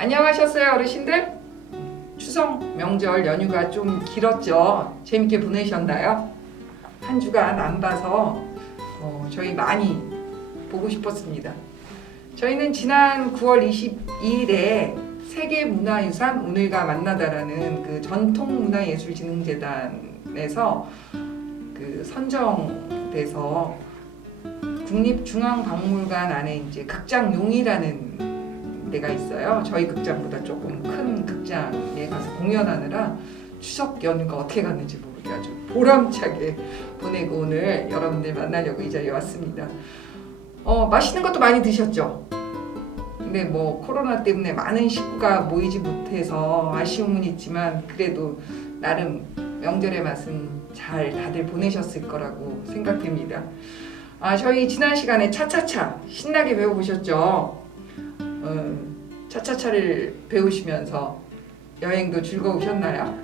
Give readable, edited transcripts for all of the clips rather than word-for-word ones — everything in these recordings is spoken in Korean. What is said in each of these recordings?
안녕하셨어요, 어르신들? 추석 명절 연휴가 좀 길었죠? 재밌게 보내셨나요? 한 주간 안 봐서 저희 많이 보고 싶었습니다. 저희는 지난 9월 22일에 세계문화유산 오늘과 만나다라는 그 전통문화예술진흥재단에서 그 선정돼서 국립중앙박물관 안에 이제 극장용이라는 데가 있어요. 저희 극장보다 조금 큰 극장에 가서 공연하느라 추석 연휴가 어떻게 갔는지 모르게 아주 보람차게 보내고 오늘 여러분들 만나려고 이 자리에 왔습니다. 맛있는 것도 많이 드셨죠? 근데 뭐 코로나 때문에 많은 식구가 모이지 못해서 아쉬움은 있지만 그래도 나름 명절의 맛은 잘 다들 보내셨을 거라고 생각됩니다. 저희 지난 시간에 차차차 신나게 배워보셨죠? 차차차를 배우시면서 여행도 즐거우셨나요?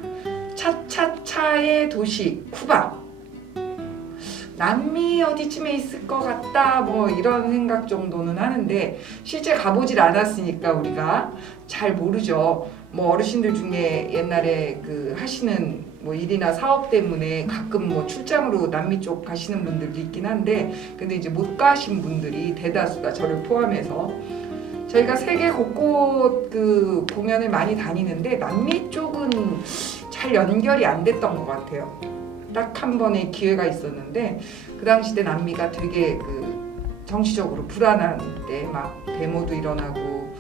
차차차의 도시 쿠바. 남미 어디쯤에 있을 것 같다 뭐 이런 생각 정도는 하는데 실제 가보질 않았으니까 우리가 잘 모르죠. 뭐 어르신들 중에 옛날에 그 하시는 뭐 일이나 사업 때문에 가끔 뭐 출장으로 남미 쪽 가시는 분들도 있긴 한데 근데 이제 못 가신 분들이 대다수다, 저를 포함해서. 저희가 세계 곳곳 그 공연을 많이 다니는데 남미 쪽은 잘 연결이 안 됐던 것 같아요. 딱 한 번의 기회가 있었는데 그 당시 때 남미가 되게 그 정치적으로 불안한 때 막 데모도 일어나고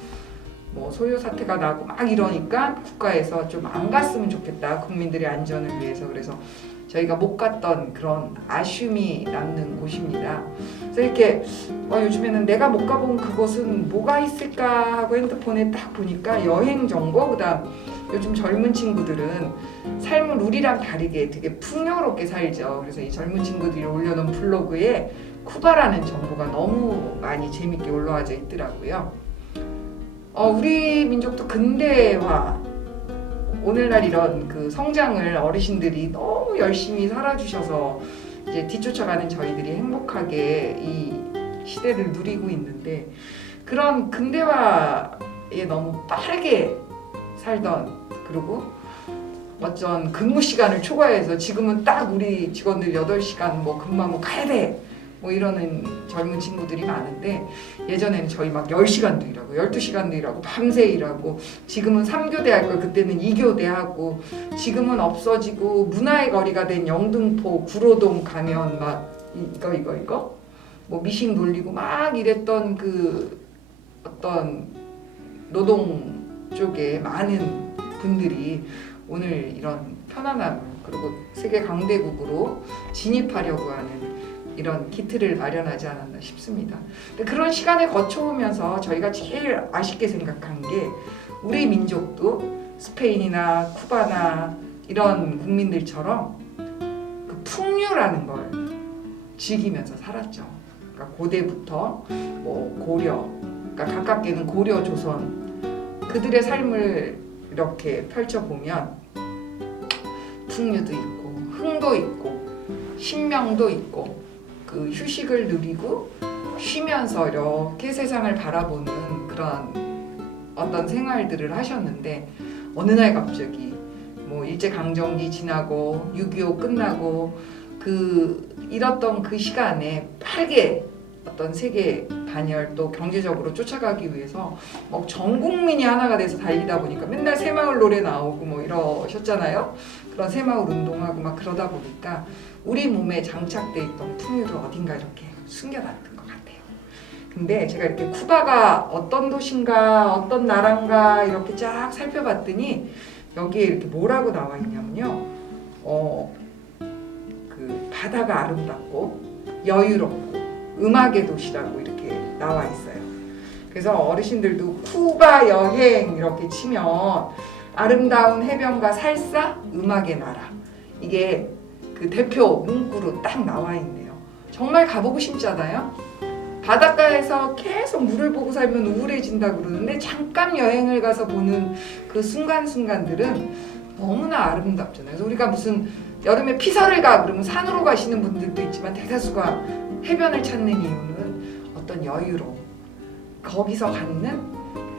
뭐 소요 사태가 나고 막 이러니까 국가에서 좀 안 갔으면 좋겠다, 국민들의 안전을 위해서. 그래서 저희가 못 갔던 그런 아쉬움이 남는 곳입니다. 그래서 이렇게 요즘에는 내가 못 가본 그곳은 뭐가 있을까 하고 핸드폰에 딱 보니까 여행 정보, 그다음 요즘 젊은 친구들은 삶을 우리랑 다르게 되게 풍요롭게 살죠. 그래서 이 젊은 친구들이 올려놓은 블로그에 쿠바라는 정보가 너무 많이 재밌게 올라와져 있더라고요. 우리 민족도 근대화, 오늘날 이런 그 성장을 어르신들이 너무 열심히 살아주셔서 이제 뒤쫓아가는 저희들이 행복하게 이 시대를 누리고 있는데 그런 근대화에 너무 빠르게 살던, 그리고 어쩐 근무 시간을 초과해서 지금은 딱 우리 직원들 8시간 뭐 근무하고 가야 돼 뭐 이러는 젊은 친구들이 많은데 예전에는 저희 막 10시간도 일하고 12시간도 일하고 밤새 일하고 지금은 3교대 할 걸 그때는 2교대 하고 지금은 없어지고 문화의 거리가 된 영등포 구로동 가면 막 이거 뭐 미싱 돌리고 막 이랬던 그 어떤 노동 쪽에 많은 분들이 오늘 이런 편안함 그리고 세계 강대국으로 진입하려고 하는 이런 기틀을 마련하지 않았나 싶습니다. 근데 그런 시간을 거쳐오면서 저희가 제일 아쉽게 생각한 게 우리 민족도 스페인이나 쿠바나 이런 국민들처럼 그 풍류라는 걸 즐기면서 살았죠. 그러니까 고대부터 뭐 고려, 그러니까 가깝게는 고려 조선 그들의 삶을 이렇게 펼쳐보면 풍류도 있고 흥도 있고 신명도 있고 그 휴식을 누리고 쉬면서 이렇게 세상을 바라보는 그런 어떤 생활들을 하셨는데 어느 날 갑자기 뭐 일제강점기 지나고 6.25 끝나고 그 잃었던 그 시간에 빠르게 어떤 세계 반열 또 경제적으로 쫓아가기 위해서 뭐 전 국민이 하나가 돼서 달리다 보니까 맨날 새마을 노래 나오고 뭐 이러셨잖아요. 그런 새마을 운동하고 막 그러다 보니까 우리 몸에 장착돼 있던 풍요를 어딘가 이렇게 숨겨놨던 것 같아요. 근데 제가 이렇게 쿠바가 어떤 도시인가 어떤 나라인가 이렇게 쫙 살펴봤더니 여기에 이렇게 뭐라고 나와 있냐면요. 그 바다가 아름답고 여유롭고 음악의 도시라고 이렇게 나와 있어요. 그래서 어르신들도 쿠바 여행 이렇게 치면 아름다운 해변과 살사, 음악의 나라, 이게 그 대표 문구로 딱 나와 있네요. 정말 가보고 싶잖아요. 바닷가에서 계속 물을 보고 살면 우울해진다 그러는데 잠깐 여행을 가서 보는 그 순간순간들은 너무나 아름답잖아요. 그래서 우리가 무슨 여름에 피서를 가 그러면 산으로 가시는 분들도 있지만 대다수가 해변을 찾는 이유는 어떤 여유로움, 거기서 갖는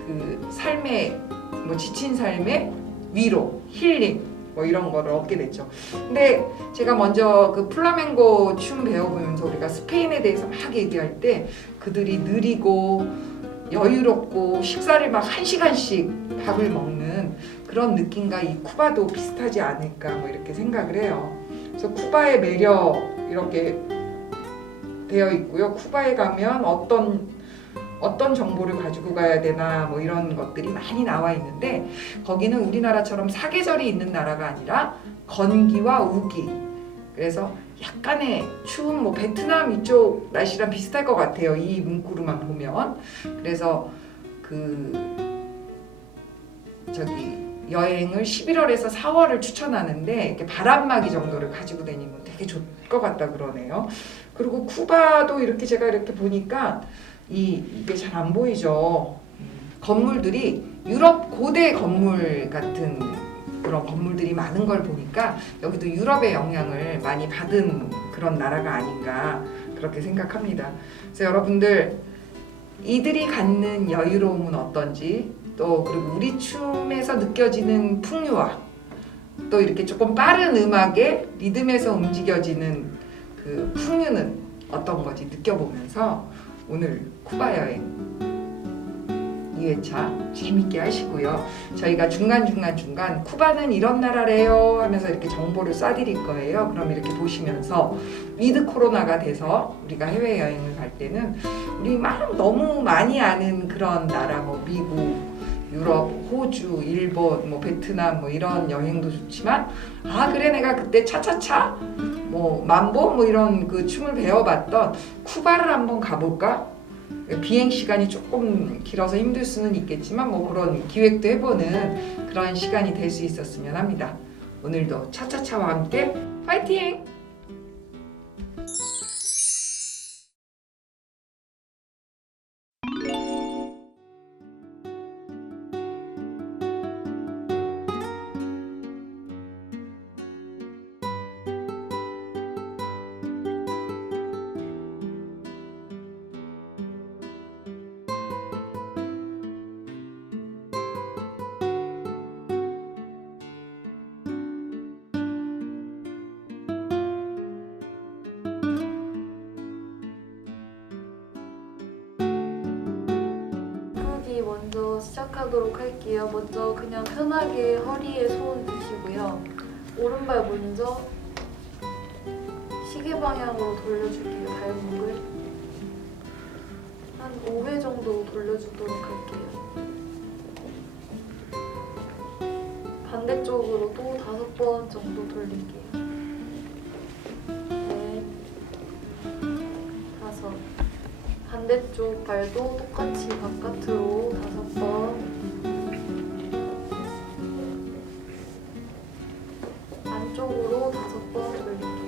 그 삶의 뭐 지친 삶의 위로, 힐링 뭐 이런 거를 얻게 됐죠. 근데 제가 먼저 그 플라멩고 춤 배워보면서 우리가 스페인에 대해서 막 얘기할 때 그들이 느리고 여유롭고 식사를 막 1시간씩 밥을 먹는 그런 느낌과 이 쿠바도 비슷하지 않을까 뭐 이렇게 생각을 해요. 그래서 쿠바의 매력 이렇게 되어 있고요. 쿠바에 가면 어떤 정보를 가지고 가야 되나 뭐 이런 것들이 많이 나와 있는데 거기는 우리나라처럼 사계절이 있는 나라가 아니라 건기와 우기. 그래서 약간의 추운 뭐 베트남 이쪽 날씨랑 비슷할 것 같아요. 이 문구로만 보면. 그래서 여행을 11월에서 4월을 추천하는데 이렇게 바람막이 정도를 가지고 다니면 되게 좋을 것 같다 그러네요. 그리고 쿠바도 이렇게 제가 이렇게 보니까 이게 잘 안 보이죠. 건물들이 유럽 고대 건물 같은 그런 건물들이 많은 걸 보니까 여기도 유럽의 영향을 많이 받은 그런 나라가 아닌가 그렇게 생각합니다. 그래서 여러분들 이들이 갖는 여유로움은 어떤지 또 그리고 우리 춤에서 느껴지는 풍요와 또 이렇게 조금 빠른 음악에 리듬에서 움직여지는 그 풍요는 어떤 건지 느껴보면서 오늘 쿠바 여행 2회차 재밌게 하시고요. 저희가 중간 쿠바는 이런 나라래요 하면서 이렇게 정보를 쏴드릴 거예요. 그럼 이렇게 보시면서 위드 코로나가 돼서 우리가 해외여행을 갈 때는 우리 막 너무 많이 아는 그런 나라 뭐 미국, 유럽, 호주, 일본, 뭐 베트남 뭐 이런 여행도 좋지만 그래 내가 그때 차차차 뭐 만보 뭐 이런 그 춤을 배워봤던 쿠바를 한번 가볼까? 비행 시간이 조금 길어서 힘들 수는 있겠지만 뭐 그런 기획도 해보는 그런 시간이 될 수 있었으면 합니다. 오늘도 차차차와 함께 파이팅! 먼저 시작하도록 할게요. 먼저 그냥 편하게 허리에 손 드시고요. 오른발 먼저 시계 방향으로 돌려줄게요. 발목을 한 5회 정도 돌려주도록 할게요. 반대쪽으로도 5번 정도 돌릴게요. 5. 반대쪽 발도 똑같이 바깥으로 5번. 안쪽으로 5번 돌릴게요.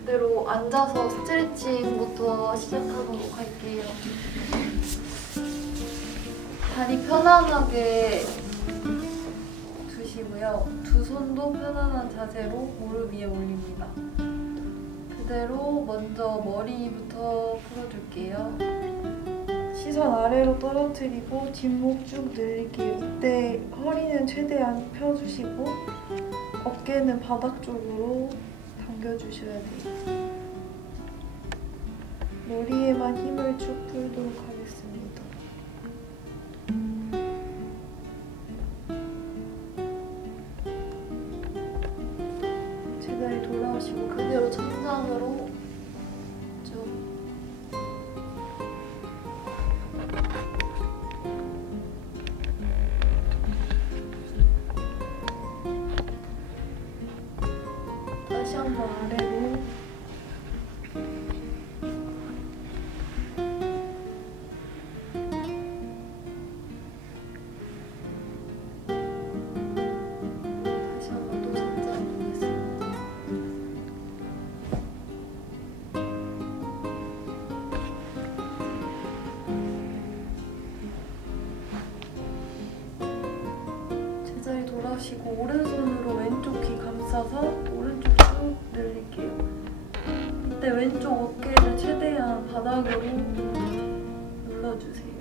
그대로 앉아서 스트레칭부터 시작하도록 할게요. 다리 편안하게 두시고요. 두 손도 편안한 자세로 무릎 위에 올립니다. 그대로 먼저 머리부터 풀어줄게요. 시선 아래로 떨어뜨리고 뒷목 쭉 늘릴게요. 이때 허리는 최대한 펴주시고 어깨는 바닥 쪽으로 당겨주셔야 돼요. 머리에만 힘을 쭉 풀도록 하겠습니다. 제자리 돌아오시고 그대로 천장으로 쭉. 다시 한번 아래로. 다시 한번 또 천장 보겠습니다. 제자리 돌아오시고 오른손으로 왼쪽 귀 감싸서 오른쪽 쭉 늘릴게요. 이때 왼쪽 어깨를 최대한 바닥으로 눌러주세요.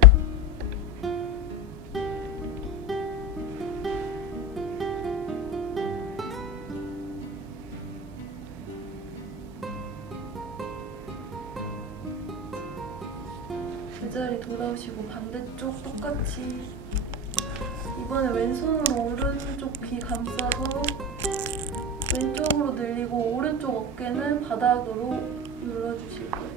제자리 돌아오시고 반대쪽 똑같이 이번에 왼손으로 오른쪽 귀 감싸서 왼쪽으로 늘리고 오른쪽 어깨는 바닥으로 눌러주실 거예요.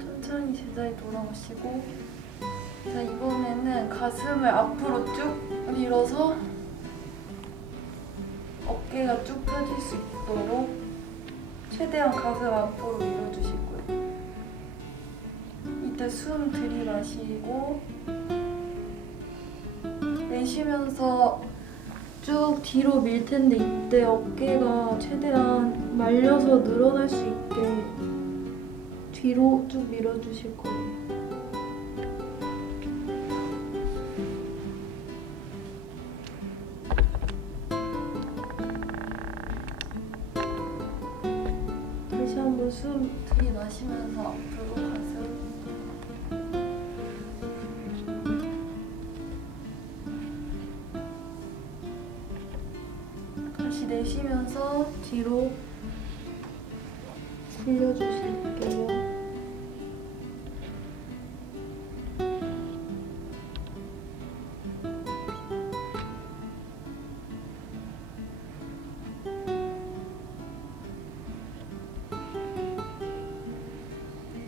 천천히 제자리 돌아오시고 자, 이번에는 가슴을 앞으로 쭉 밀어서 어깨가 쭉 펴질 수 있도록 최대한 가슴 앞으로 밀어주실 거예요. 이때 숨 들이마시고 내쉬면서 쭉 뒤로 밀 텐데 이때 어깨가 최대한 말려서 늘어날 수 있게 뒤로 쭉 밀어주실 거예요. 다시 한번 숨 들이마시면서 앞으로 가슴 다시 내쉬면서 뒤로 굴려주실게요.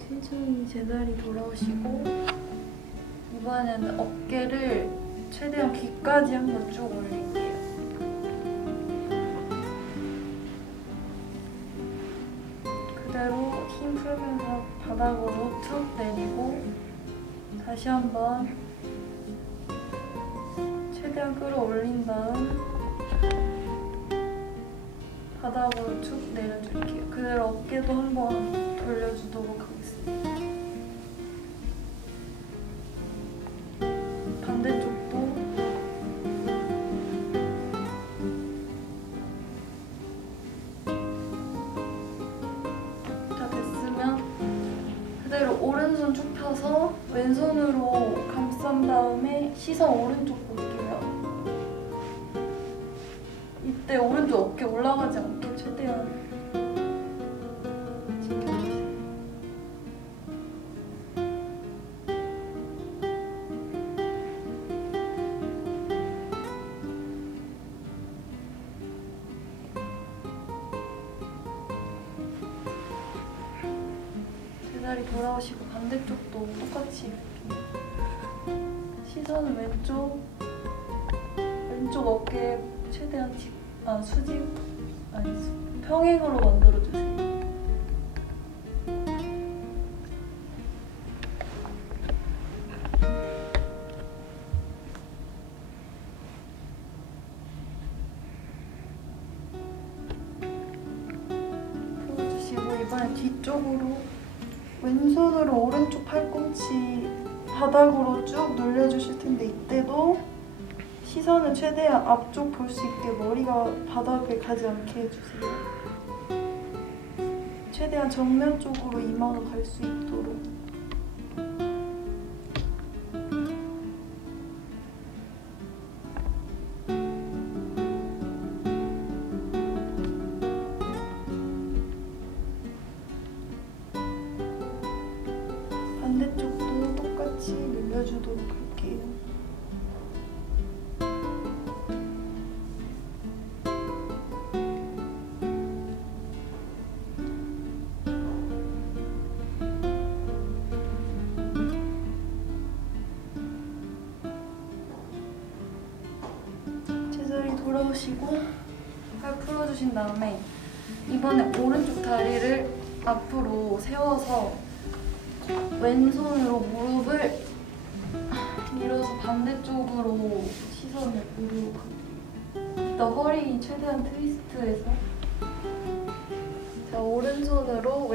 천천히 제자리 돌아오시고 이번에는 어깨를 최대한 귀까지 한번 쭉 올릴게요. 그대로 힘 풀면서 바닥으로 툭 내리고 다시 한번 최대한 끌어올린 다음 바닥으로 툭 내려줄게요. 그대로 어깨도 한번 돌려주도록 하겠습니다. 반대쪽도 자, 됐으면 그대로 오른손 쭉 펴서 왼손으로 감싼 다음에 시선 오른쪽 볼게요. 이때 오른쪽 어깨 올라가지 않게 최대한 지켜주세요. 제자리 돌아오시고 반대쪽도 똑같이 시선은 왼쪽 어깨 최대한 평행으로 만들어주세요. 풀어주시고 이번엔 뒤쪽으로 왼손으로 오른쪽 팔꿈치 바닥으로 쭉 눌려주실 텐데 이때도 시선은 최대한 앞쪽 볼 수 있게 머리가 바닥에 가지 않게 해주세요. 최대한 정면 쪽으로 이마가 갈 수 있도록. 반대쪽도 똑같이 늘려주도록 할게요. 제자리 돌아오시고 팔 풀어주신 다음에 이번에 오른쪽 다리를 앞으로 세워서 왼손으로 무릎을 밀어서 반대쪽으로 시선을 무릎 이따 허리 최대한 트위스트해서 자, 오른손으로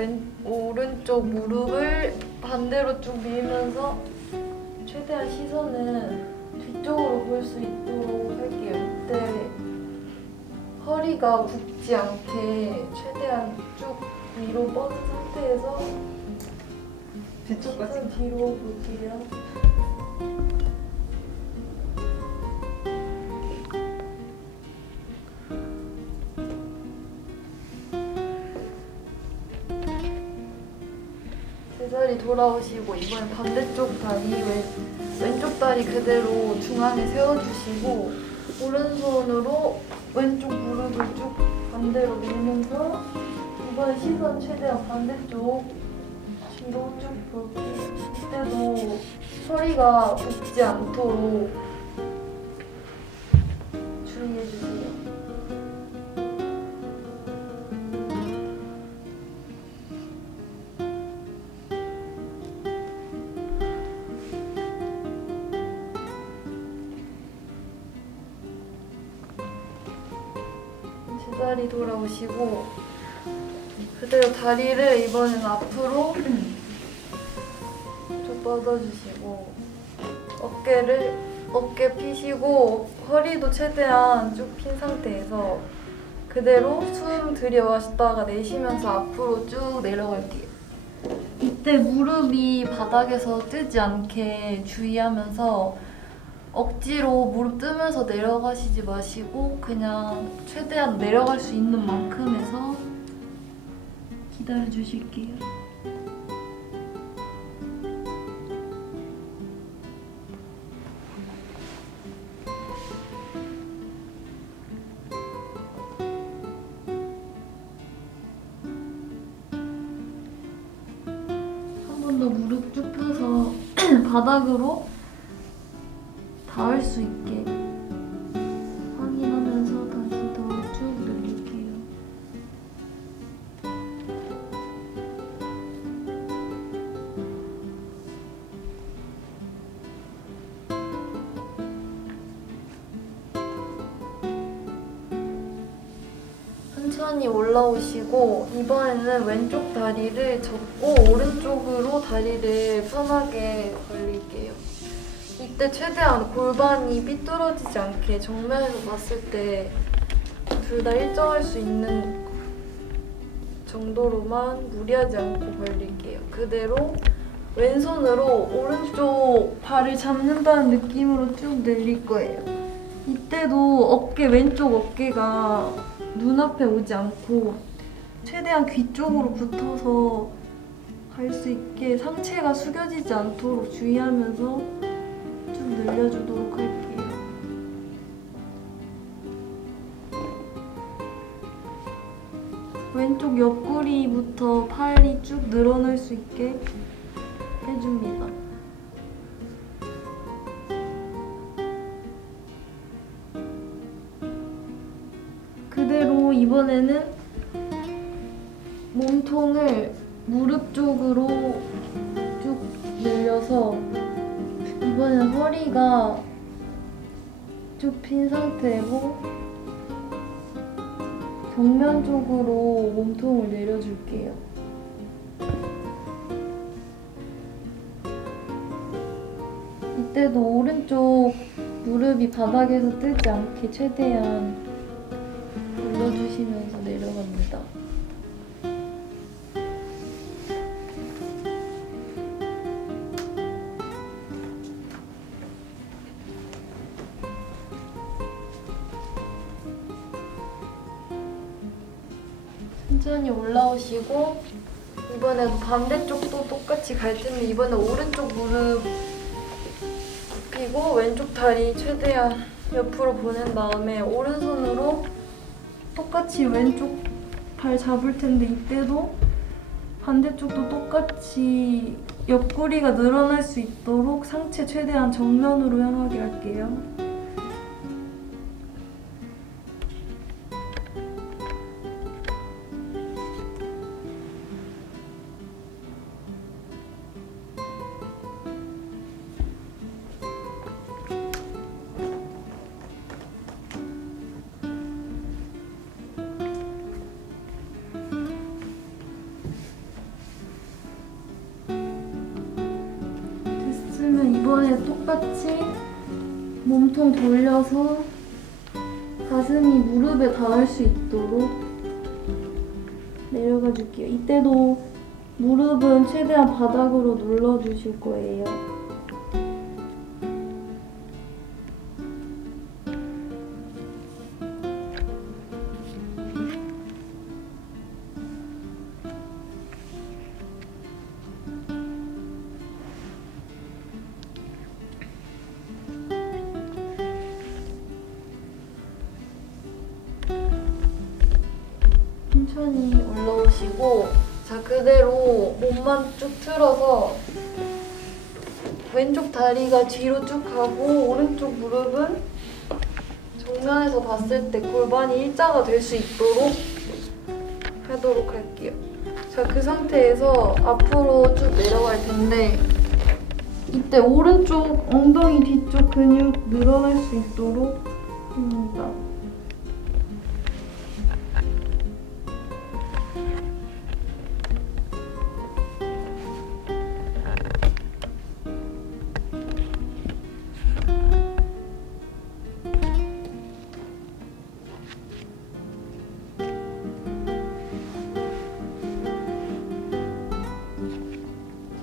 오른쪽 무릎을 반대로 쭉 밀면서 최대한 시선은 뒤쪽으로 볼 수 있도록 할게요. 이때 허리가 굽지 않게 최대한 쭉 위로 뻗은 상태에서 뒤쪽까지. 시선 뒤로 볼게요. 제자리 돌아오시고 이번엔 반대쪽 다리 왼쪽 다리 그대로 중앙에 세워주시고 오른손으로 왼쪽 무릎을 쭉 반대로 밀면서 이번에 시선 최대한 반대쪽 뒤로 쭉 볼게요. 이때도 허리가 굽지 않도록 주의해주세요. 제자리 돌아오시고 그대로 다리를 이번엔 앞으로 쭉 뻗어주시고 어깨 펴시고 허리도 최대한 쭉 핀 상태에서 그대로 숨 들여마셨다가 내쉬면서 앞으로 쭉 내려갈게요. 이때 무릎이 바닥에서 뜨지 않게 주의하면서 억지로 무릎 뜨면서 내려가시지 마시고 그냥 최대한 내려갈 수 있는 만큼에서 기다려 주실게요. 한 번 더 무릎 쭉 펴서 바닥으로 닿을 수 있게 확인하면서 다시 더 쭉 늘릴게요. 천천히 올라오시고 이번에는 왼쪽 다리를 접고 오른쪽으로 다리를 편하게 벌릴게요. 이때 최대한 골반이 삐뚤어지지 않게 정면에서 봤을 때 둘 다 일정할 수 있는 정도로만 무리하지 않고 벌릴게요. 그대로 왼손으로 오른쪽 발을 잡는다는 느낌으로 쭉 늘릴 거예요. 이때도 왼쪽 어깨가 눈앞에 오지 않고 최대한 귀 쪽으로 붙어서 갈 수 있게 상체가 숙여지지 않도록 주의하면서 쭉 늘려주도록 할게요. 왼쪽 옆구리부터 팔이 쭉 늘어날 수 있게 해줍니다. 그대로 이번에는 몸통을 무릎 쪽으로 쭉 늘려서 이번엔 허리가 쭉 핀 상태고 정면 쪽으로 몸통을 내려줄게요. 이때도 오른쪽 무릎이 바닥에서 뜨지 않게 최대한 올려주시면서 내려갑니다. 천천히 올라오시고 이번에도 반대쪽도 똑같이 갈 텐데 이번에 오른쪽 무릎 굽히고 왼쪽 다리 최대한 옆으로 보낸 다음에 오른손으로 똑같이 왼쪽 발 잡을 텐데 이때도 반대쪽도 똑같이 옆구리가 늘어날 수 있도록 상체 최대한 정면으로 향하게 할게요. 이번에 똑같이 몸통 돌려서 가슴이 무릎에 닿을 수 있도록 내려가 줄게요. 이때도 무릎은 최대한 바닥으로 눌러주실 거예요. 천천히 올라오시고, 자, 그대로 몸만 쭉 틀어서 왼쪽 다리가 뒤로 쭉 가고 오른쪽 무릎은 정면에서 봤을 때 골반이 일자가 될 수 있도록 하도록 할게요. 자, 그 상태에서 앞으로 쭉 내려갈 텐데 이때 오른쪽 엉덩이 뒤쪽 근육 늘어날 수 있도록 합니다.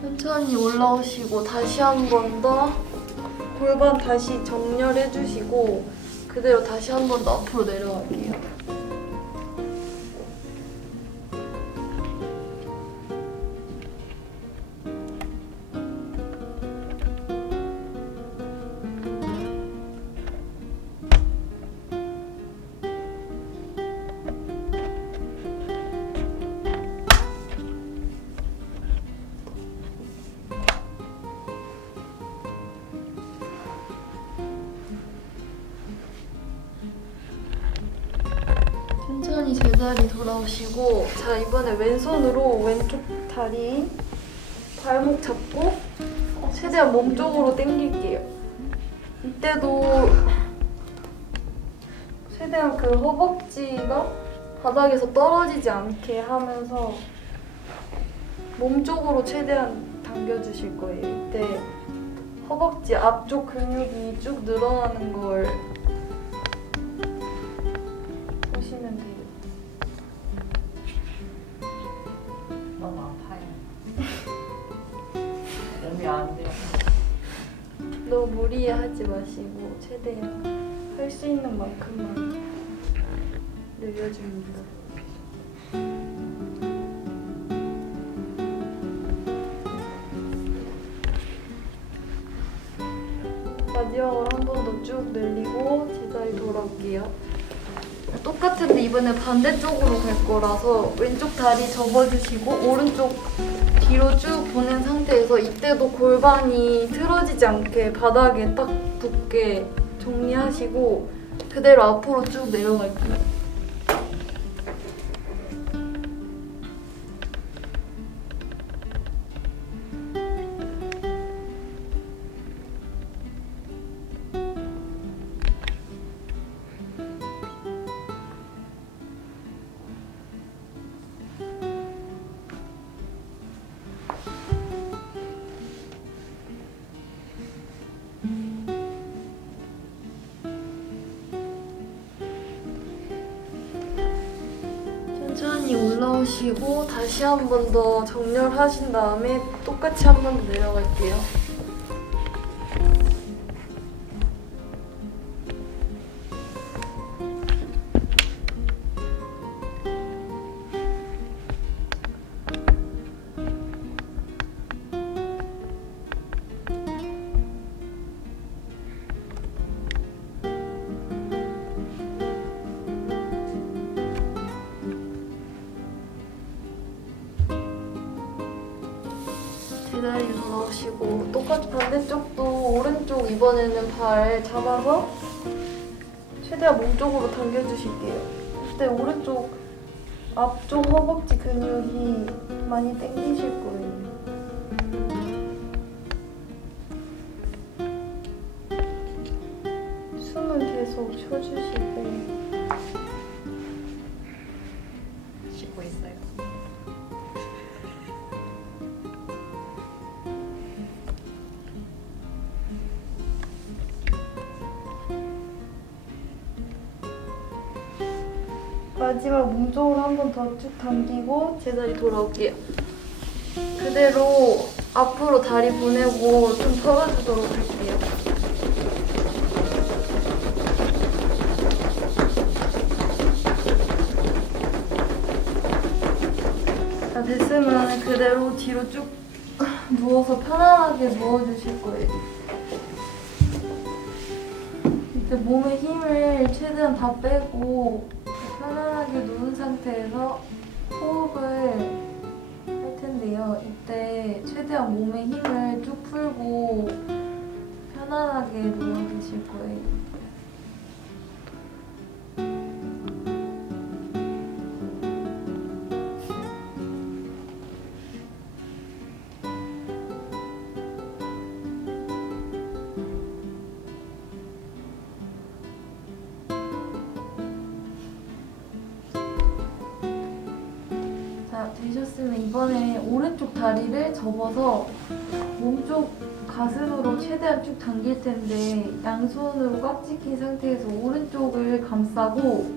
천천히 올라오시고 다시 한 번 더 골반 다시 정렬해 주시고 그대로 다시 한 번 더 앞으로 내려갈게요. 천천히 제자리 돌아오시고, 자, 이번에 왼손으로 왼쪽 다리 발목 잡고 최대한 몸쪽으로 당길게요. 이때도 최대한 그 허벅지가 바닥에서 떨어지지 않게 하면서 몸쪽으로 최대한 당겨주실 거예요. 이때 허벅지 앞쪽 근육이 쭉 늘어나는 걸 보시면 돼요. 너무 아파요. 몸이 안 돼요. 너무 무리하지 마시고 최대한 할 수 있는 만큼만 늘려줍니다. 마지막으로 한 번 더 쭉 늘리고 제자리 돌아올게요. 똑같은데 이번에 반대쪽으로 갈 거라서 왼쪽 다리 접어주시고 오른쪽 뒤로 쭉 보낸 상태에서 이때도 골반이 틀어지지 않게 바닥에 딱 붙게 정리하시고 그대로 앞으로 쭉 내려갈게요. 천천히 올라오시고 다시 한 번 더 정렬하신 다음에 똑같이 한 번 더 내려갈게요. 제자리 돌아오시고 똑같이 반대쪽도 오른쪽 이번에는 발 잡아서 최대한 몸쪽으로 당겨주실게요. 이때 오른쪽 앞쪽 허벅지 근육이 많이 당기실 거예요. 숨은 계속 쉬어주시고 씻고 있어요. 마지막 몸 쪽으로 한 번 더 쭉 당기고 제자리 돌아올게요. 그대로 앞으로 다리 보내고 좀 털어주도록 할게요. 자, 됐으면 그대로 뒤로 쭉 누워서 편안하게 누워주실 거예요. 이때 몸에 힘을 최대한 다 빼고 편안하게 누운 상태에서 호흡을 할 텐데요. 이때 최대한 몸에 힘을 쭉 풀고 편안하게 누워 계실 거예요. 자, 되셨으면 이번에 오른쪽 다리를 접어서 몸쪽 가슴으로 최대한 쭉 당길 텐데 양손으로 꽉 지킨 상태에서 오른쪽을 감싸고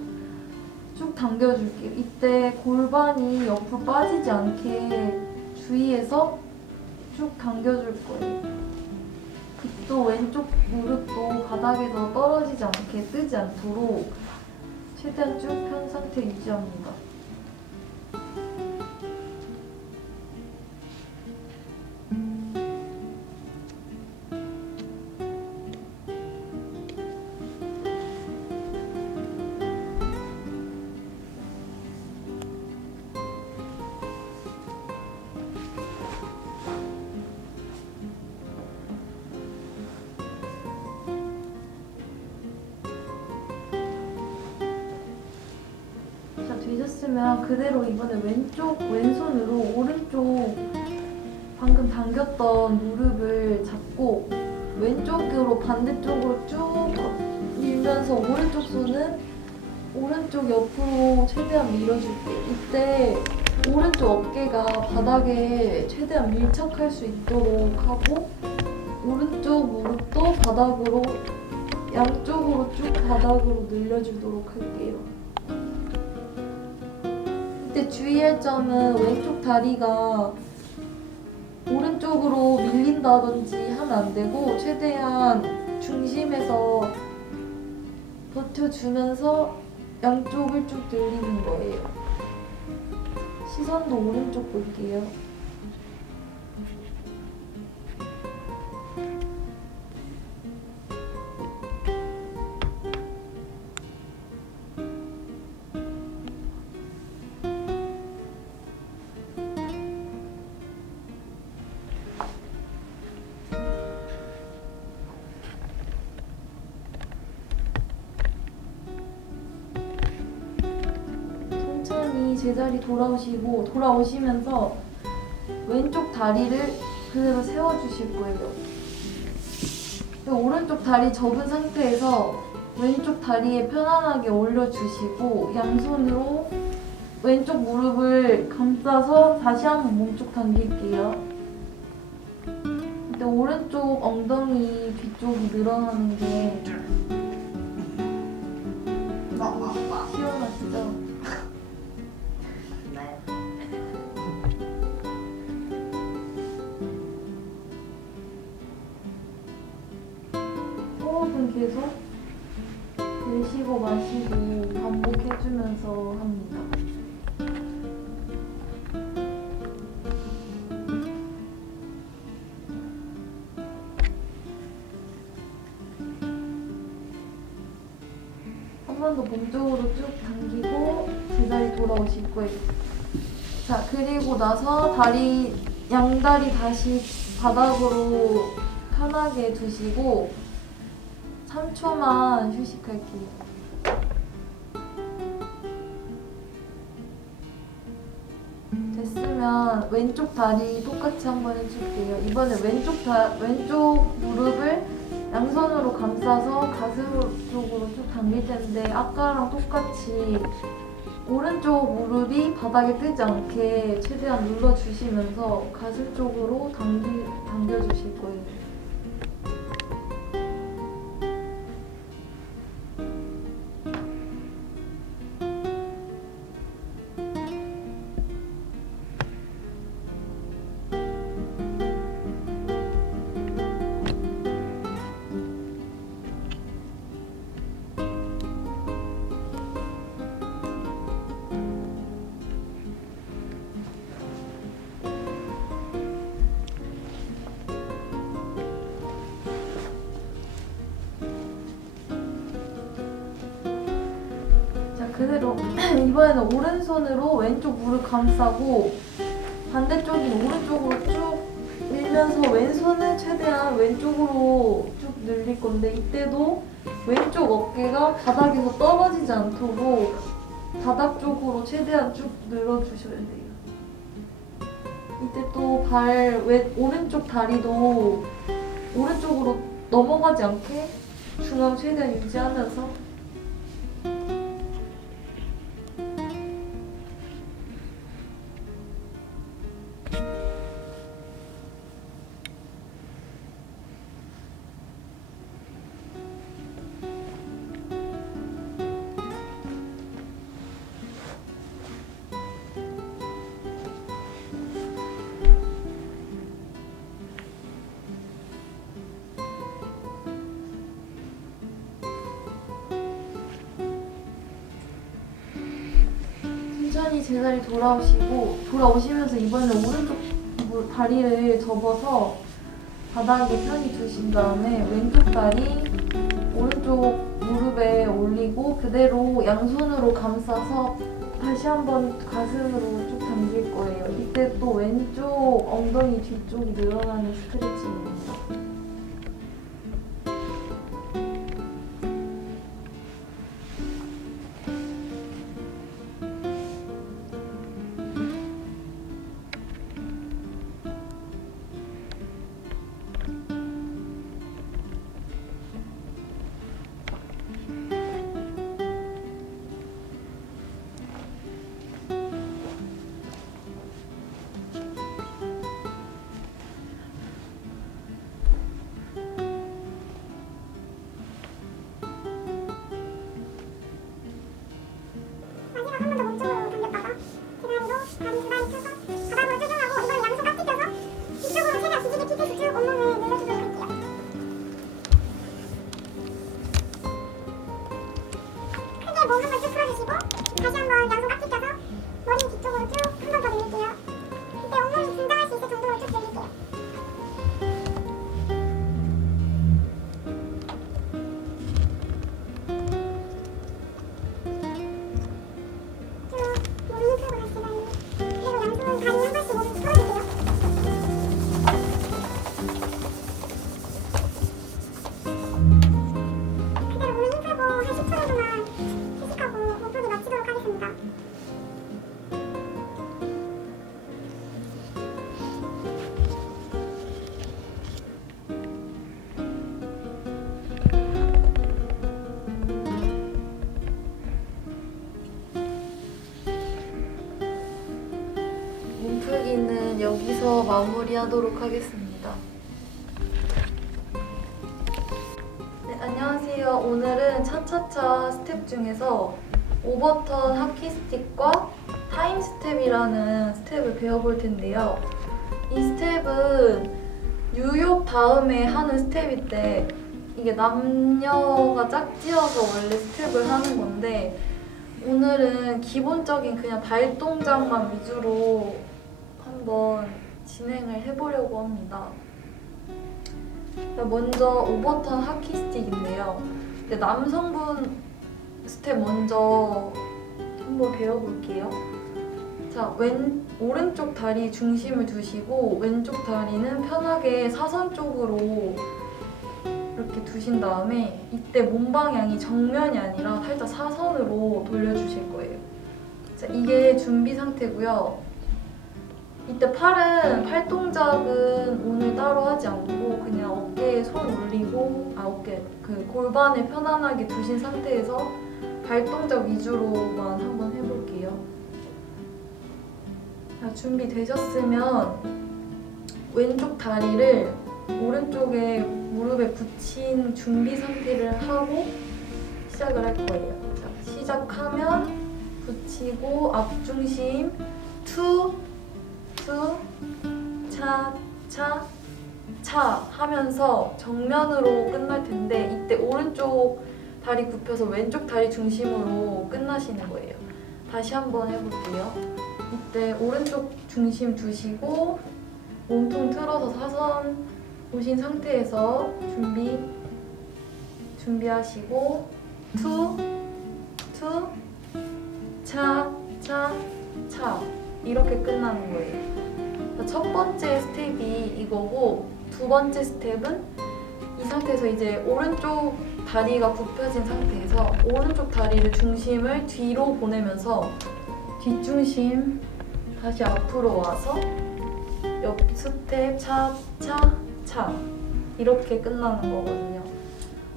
쭉 당겨줄게요. 이때 골반이 옆으로 빠지지 않게 주의해서 쭉 당겨줄 거예요. 또 왼쪽 무릎도 바닥에서 떨어지지 않게 뜨지 않도록 최대한 쭉 편 상태 유지합니다. 되셨으면 그대로 이번에 왼손으로 오른쪽 방금 당겼던 무릎을 잡고 왼쪽으로 반대쪽으로 쭉 밀면서 오른쪽 손은 오른쪽 옆으로 최대한 밀어줄게요. 이때 오른쪽 어깨가 바닥에 최대한 밀착할 수 있도록 하고 오른쪽 무릎도 바닥으로 양쪽으로 쭉 바닥으로 늘려주도록 할게요. 이때 주의할 점은 왼쪽 다리가 오른쪽으로 밀린다든지 하면 안 되고 최대한 중심에서 버텨주면서 양쪽을 쭉 늘리는 거예요. 시선도 오른쪽 볼게요. 제자리 돌아오시면서 왼쪽 다리를 그대로 세워주실 거예요. 오른쪽 다리 접은 상태에서 왼쪽 다리에 편안하게 올려주시고 양손으로 왼쪽 무릎을 감싸서 다시 한번 몸쪽 당길게요. 이때 오른쪽 엉덩이 뒤쪽이 늘어나는 게 시원하시죠? 호흡은 계속 내쉬고 마시고 반복해주면서 합니다. 한 번 더 몸쪽으로 쭉 당기고 제자리 돌아오실 거예요. 자, 그리고 나서 양다리 다시 바닥으로 편하게 두시고 3초만 휴식할게요. 됐으면 왼쪽 다리 똑같이 한번 해줄게요. 이번에 왼쪽 무릎을 양손으로 감싸서 가슴 쪽으로 쭉 당길 텐데 아까랑 똑같이 오른쪽 무릎이 바닥에 뜨지 않게 최대한 눌러주시면서 가슴 쪽으로 당겨주실 거예요. 그대로 이번에는 오른손으로 왼쪽 무릎 감싸고 반대쪽인 오른쪽으로 쭉 밀면서 왼손은 최대한 왼쪽으로 쭉 늘릴 건데 이때도 왼쪽 어깨가 바닥에서 떨어지지 않도록 바닥 쪽으로 최대한 쭉 늘어주셔야 돼요. 이때 또 오른쪽 다리도 오른쪽으로 넘어가지 않게 중앙 최대한 유지하면서 천천히 제자리 돌아오시면서 이번에는 오른쪽 다리를 접어서 바닥에 편히 두신 다음에 왼쪽 다리 오른쪽 무릎에 올리고 그대로 양손으로 감싸서 다시 한번 가슴으로 쭉 당길 거예요. 이때 또 왼쪽 엉덩이 뒤쪽이 늘어나는 스트레칭입니다. 몸 한번 쭉 풀어주시고 다시 한번 양손 깍지 껴서 머리 뒤쪽으로 쭉 한 번 더 늘릴게요. 이때 온몸이 긴장할 수 있을 정도로 쭉 늘릴게요. 쭉 몸 힘 풀고 가시면 그리고 양손 다리 한 번씩 몸을 풀어주세요. 그대로 몸에 힘 풀고 한 10초 정도만 휴식하고 목표기 마치도록 하겠습니다. 몸풀기는 여기서 마무리하도록 하겠습니다. 네, 안녕하세요. 오늘은 차차차 스텝 중에서 오버턴 하키 스틱과 타임 스텝이라는 스텝을 배워볼 텐데요. 이 스텝은 뉴욕 다음에 하는 스텝인데 이게 남녀가 짝지어서 원래 스텝을 하는 건데 오늘은 기본적인 그냥 발 동작만 위주로 한번 진행을 해보려고 합니다. 먼저 오버턴 하키 스틱인데요. 남성분 스텝 먼저 한번 배워볼게요. 자, 오른쪽 다리 중심을 두시고 왼쪽 다리는 편하게 사선 쪽으로 이렇게 두신 다음에 이때 몸 방향이 정면이 아니라 살짝 사선으로 돌려주실 거예요. 자, 이게 준비 상태고요. 이때 팔 동작은 오늘 따로 하지 않고 그냥 어깨에 손 올리고 골반에 편안하게 두신 상태에서 발 동작 위주로만 한번 해볼게요. 자, 준비되셨으면 왼쪽 다리를 오른쪽에 무릎에 붙인 준비 상태를 하고 시작을 할 거예요. 자, 시작하면 붙이고 앞중심 투 차, 차, 차 하면서 정면으로 끝날 텐데 이때 오른쪽 다리 굽혀서 왼쪽 다리 중심으로 끝나시는 거예요. 다시 한번 해볼게요. 이때 오른쪽 중심 두시고 몸통 틀어서 사선 보신 상태에서 준비하시고 투, 차, 차, 차 이렇게 끝나는 거예요. 첫 번째 스텝이 이거고 두 번째 스텝은 이 상태에서 이제 오른쪽 다리가 굽혀진 상태에서 오른쪽 다리를 중심을 뒤로 보내면서 뒷중심 다시 앞으로 와서 옆 스텝 차, 차, 차 이렇게 끝나는 거거든요.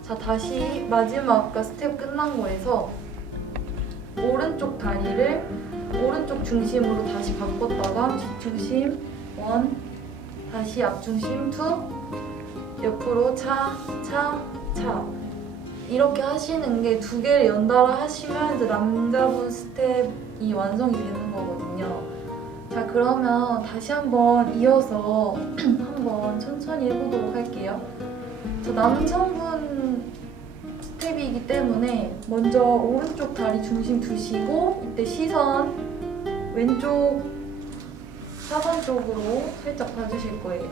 자, 다시 마지막 아까 스텝 끝난 거에서 오른쪽 다리를 오른쪽 중심으로 다시 바꿨다가 뒷중심 1, 다시 앞중심 2, 옆으로 차, 차, 차 이렇게 하시는 게 두 개를 연달아 하시면 이제 남자분 스텝이 완성이 되는 거거든요. 자, 그러면 다시 한번 이어서 한번 천천히 해보도록 할게요. 저 남성분 스텝이기 때문에 먼저 오른쪽 다리 중심 두시고 이때 시선 왼쪽 사선 쪽으로 살짝 봐주실 거예요.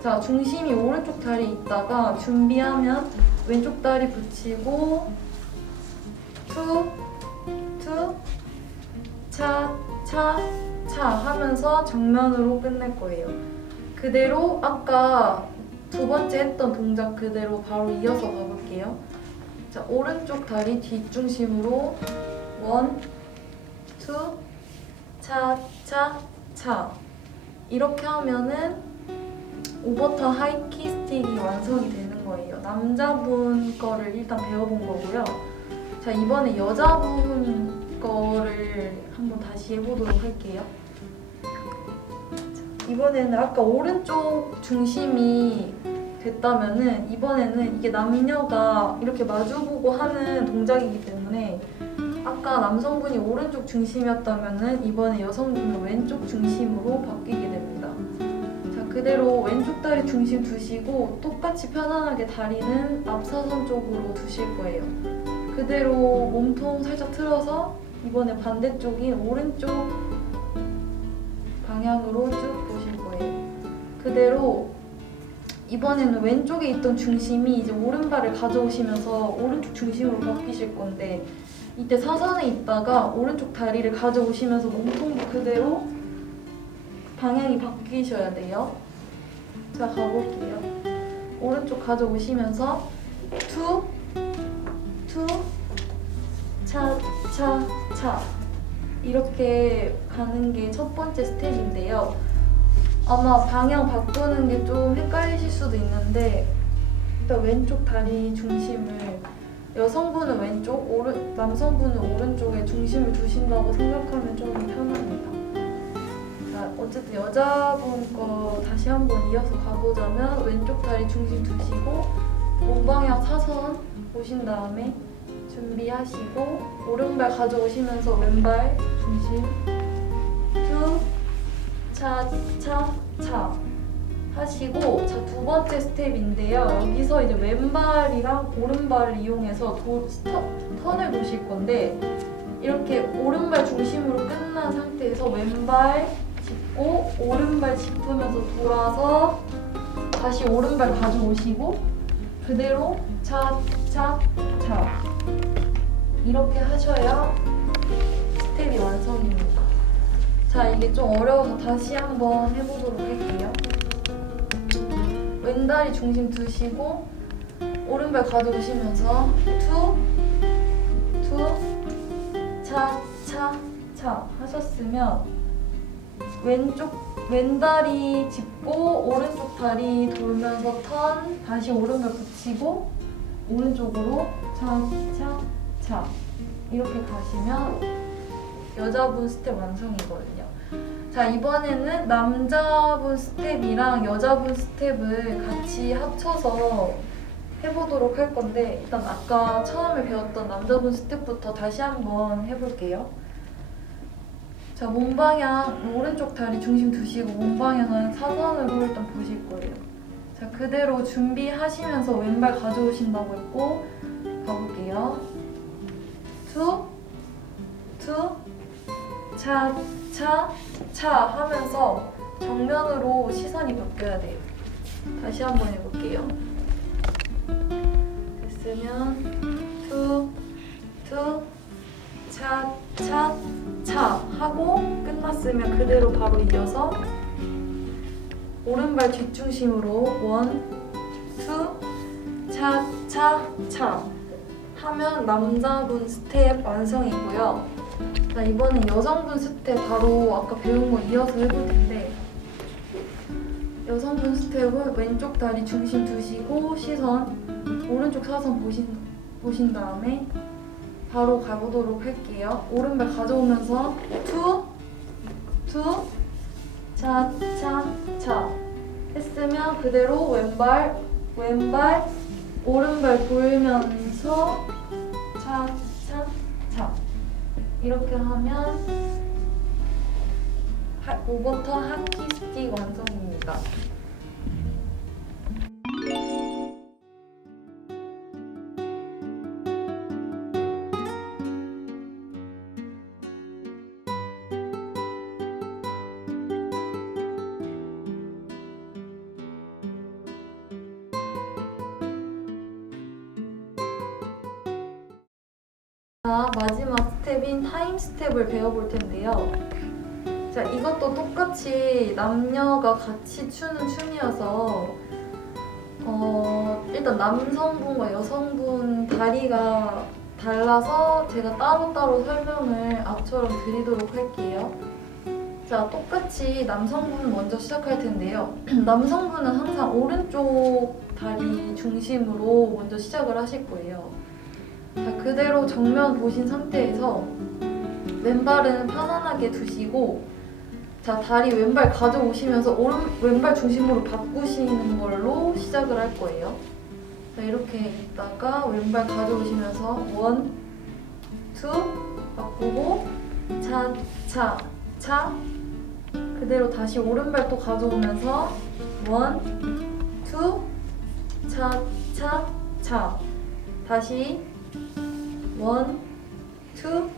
자, 중심이 오른쪽 다리에 있다가 준비하면 왼쪽 다리 붙이고 투, 투, 차, 차, 차 하면서 정면으로 끝낼 거예요. 그대로 아까 두 번째 했던 동작 그대로 바로 이어서 가볼게요. 자, 오른쪽 다리 뒷중심으로 1, 2, 차, 차, 차 이렇게 하면은 오버턴 하이킥 스틱이 완성이 되는 거예요. 남자분 거를 일단 배워본 거고요. 자, 이번에 여자분 거를 한번 다시 해보도록 할게요. 자, 이번에는 아까 오른쪽 중심이 됐다면은 이번에는 이게 남녀가 이렇게 마주보고 하는 동작이기 때문에 아까 남성분이 오른쪽 중심이었다면은 이번에 여성분은 왼쪽 중심으로 바뀌게 됩니다. 자, 그대로 왼쪽 다리 중심 두시고 똑같이 편안하게 다리는 앞사선 쪽으로 두실 거예요. 그대로 몸통 살짝 틀어서 이번에 반대쪽인 오른쪽 방향으로 쭉 보실 거예요. 그대로 이번에는 왼쪽에 있던 중심이 이제 오른발을 가져오시면서 오른쪽 중심으로 바뀌실 건데 이때 사선에 있다가 오른쪽 다리를 가져오시면서 몸통도 그대로 방향이 바뀌셔야 돼요. 자, 가볼게요. 오른쪽 가져오시면서 투, 투, 차, 차, 차 이렇게 가는 게 첫 번째 스텝인데요. 아마 방향 바꾸는 게 좀 헷갈리실 수도 있는데 일단 왼쪽 다리 중심을 여성분은 왼쪽, 남성분은 오른쪽에 중심을 두신다고 생각하면 좀 편합니다. 자, 어쨌든 여자분 거 다시 한번 이어서 가보자면 왼쪽 다리 중심 두시고 몸 방향 사선 보신 다음에 준비하시고 오른발 가져오시면서 왼발 중심 투, 차, 차, 차 하시고 자, 두 번째 스텝인데요. 여기서 이제 왼발이랑 오른발을 이용해서 턴을 도실 건데 이렇게 오른발 중심으로 끝난 상태에서 왼발 짚고 오른발 짚으면서 돌아서 다시 오른발 가져오시고 그대로 차, 차, 차 이렇게 하셔야 스텝이 완성입니다. 자, 이게 좀 어려워서 다시 한번 해보도록 할게요. 왼다리 중심 두시고 오른발 가져오시면서 투, 투, 차, 차, 차 하셨으면 왼다리 짚고 오른쪽 다리 돌면서 턴 다시 오른발 붙이고 오른쪽으로 차, 차, 차 이렇게 가시면 여자분 스텝 완성이거든요. 자, 이번에는 남자분 스텝이랑 여자분 스텝을 같이 합쳐서 해보도록 할 건데 일단 아까 처음에 배웠던 남자분 스텝부터 다시 한번 해볼게요. 자, 몸 방향 오른쪽 다리 중심 두시고 몸 방향은 사선으로 일단 보실 거예요. 자, 그대로 준비하시면서 왼발 가져오신다고 했고 가볼게요. 투, 투, 차, 차, 차 하면서 정면으로 시선이 바뀌어야 돼요. 다시 한번 해볼게요. 됐으면 투, 투, 차, 차, 차 하고 끝났으면 그대로 바로 이어서 오른발 뒷중심으로 원, 투, 차, 차, 차 하면 남자분 스텝 완성이고요. 자, 이번엔 여성분 스텝 바로 아까 배운 거 이어서 해볼 텐데 여성분 스텝은 왼쪽 다리 중심 두시고 시선 오른쪽 사선 보신 다음에 바로 가보도록 할게요. 오른발 가져오면서 투, 투, 차, 차, 차 했으면 그대로 왼발, 왼발, 오른발 돌면서 차, 차, 차 이렇게 하면 오버턴 하키 스틱 완성입니다. 자, 마지막 스텝인 타임 스텝을 배워볼 텐데요. 자, 이것도 똑같이 남녀가 같이 추는 춤이어서 일단 남성분과 여성분 다리가 달라서 제가 따로따로 설명을 앞처럼 드리도록 할게요. 자, 똑같이 남성분 먼저 시작할 텐데요. 남성분은 항상 오른쪽 다리 중심으로 먼저 시작을 하실 거예요. 자, 그대로 정면 보신 상태에서 왼발은 편안하게 두시고 자, 다리 왼발 가져오시면서 왼발 중심으로 바꾸시는 걸로 시작을 할 거예요. 자, 이렇게 있다가 왼발 가져오시면서 원, 투 바꾸고 차, 차, 차 그대로 다시 오른발 또 가져오면서 원, 투, 차, 차, 차 다시 원, 투,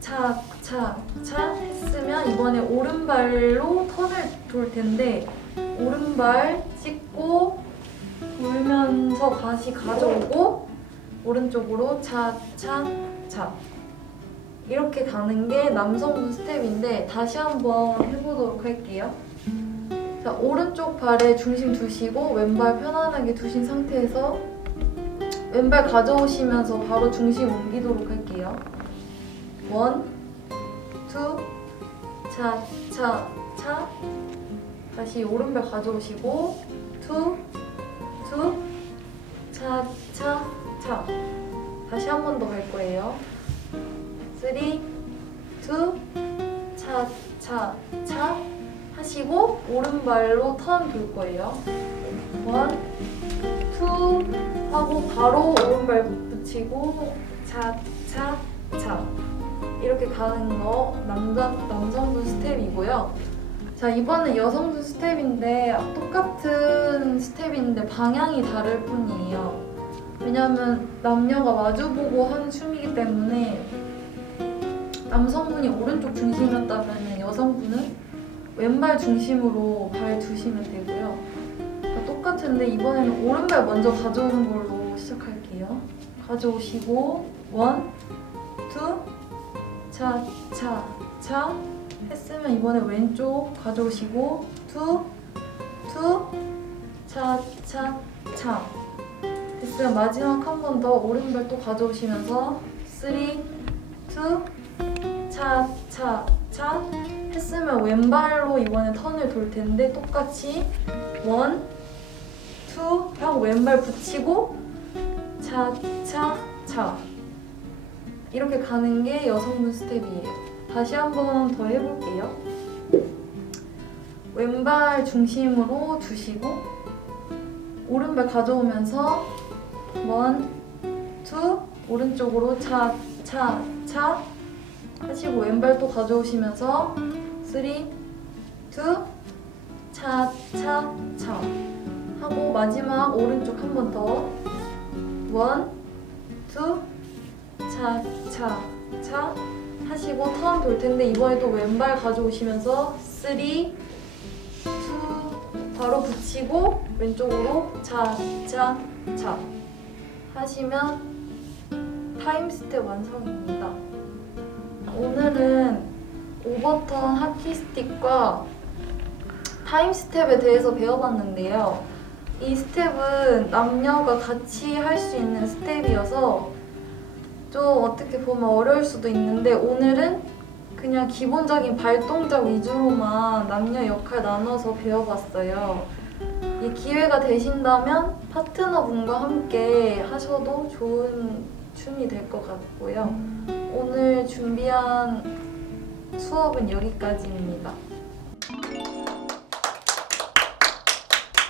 차, 차, 차 했으면 이번에 오른발로 턴을 돌 텐데 오른발 찍고 돌면서 다시 가져오고 오른쪽으로 차, 차, 차 이렇게 가는 게 남성분 스텝인데 다시 한번 해보도록 할게요. 자, 오른쪽 발에 중심 두시고 왼발 편안하게 두신 상태에서 왼발 가져오시면서 바로 중심 옮기도록 할게요. 원, 투, 차, 차, 차 다시 오른발 가져오시고 투, 투, 차, 차, 차 다시 한 번 더 갈 거예요. 3, 2, 차, 차, 차 하시고 오른발로 턴 돌 거예요. 1, 2 하고 바로 오른발 붙이고 차, 차, 차 이렇게 가는 거 남성분 스텝이고요. 자, 이번엔 여성분 스텝인데 똑같은 스텝인데 방향이 다를 뿐이에요. 왜냐면 남녀가 마주보고 하는 춤이기 때문에 남성분이 오른쪽 중심이었다면 여성분은 왼발 중심으로 발 두시면 되고요. 자, 똑같은데 이번에는 오른발 먼저 가져오는 걸로 시작할게요. 가져오시고 1, 2, 차, 차, 차 했으면 이번에 왼쪽 가져오시고 2, 2, 차, 차, 차 됐으면 마지막 한 번 더 오른발 또 가져오시면서 3, 2, 차, 차, 차 했으면 왼발로 이번에 턴을 돌 텐데 똑같이 1, 2 하고 왼발 붙이고 차, 차, 차 이렇게 가는 게 여성분 스텝이에요. 다시 한 번 더 해볼게요. 왼발 중심으로 두시고 오른발 가져오면서 1, 2 오른쪽으로 차, 차, 차 하시고 왼발 또 가져오시면서 3, 2 차, 차, 차 하고 마지막 오른쪽 한 번 더 1, 2 차, 차, 차 하시고 턴 돌 텐데 이번에도 왼발 가져오시면서 3, 2 바로 붙이고 왼쪽으로 차, 차, 차 하시면 타임 스텝 완성입니다. 오늘은 오버턴 하키스틱과 타임스텝에 대해서 배워봤는데요. 이 스텝은 남녀가 같이 할 수 있는 스텝이어서 좀 어떻게 보면 어려울 수도 있는데 오늘은 그냥 기본적인 발 동작 위주로만 남녀 역할 나눠서 배워봤어요. 이 기회가 되신다면 파트너분과 함께 하셔도 좋은 춤이 될 것 같고요. 오늘 준비한 수업은 여기까지입니다.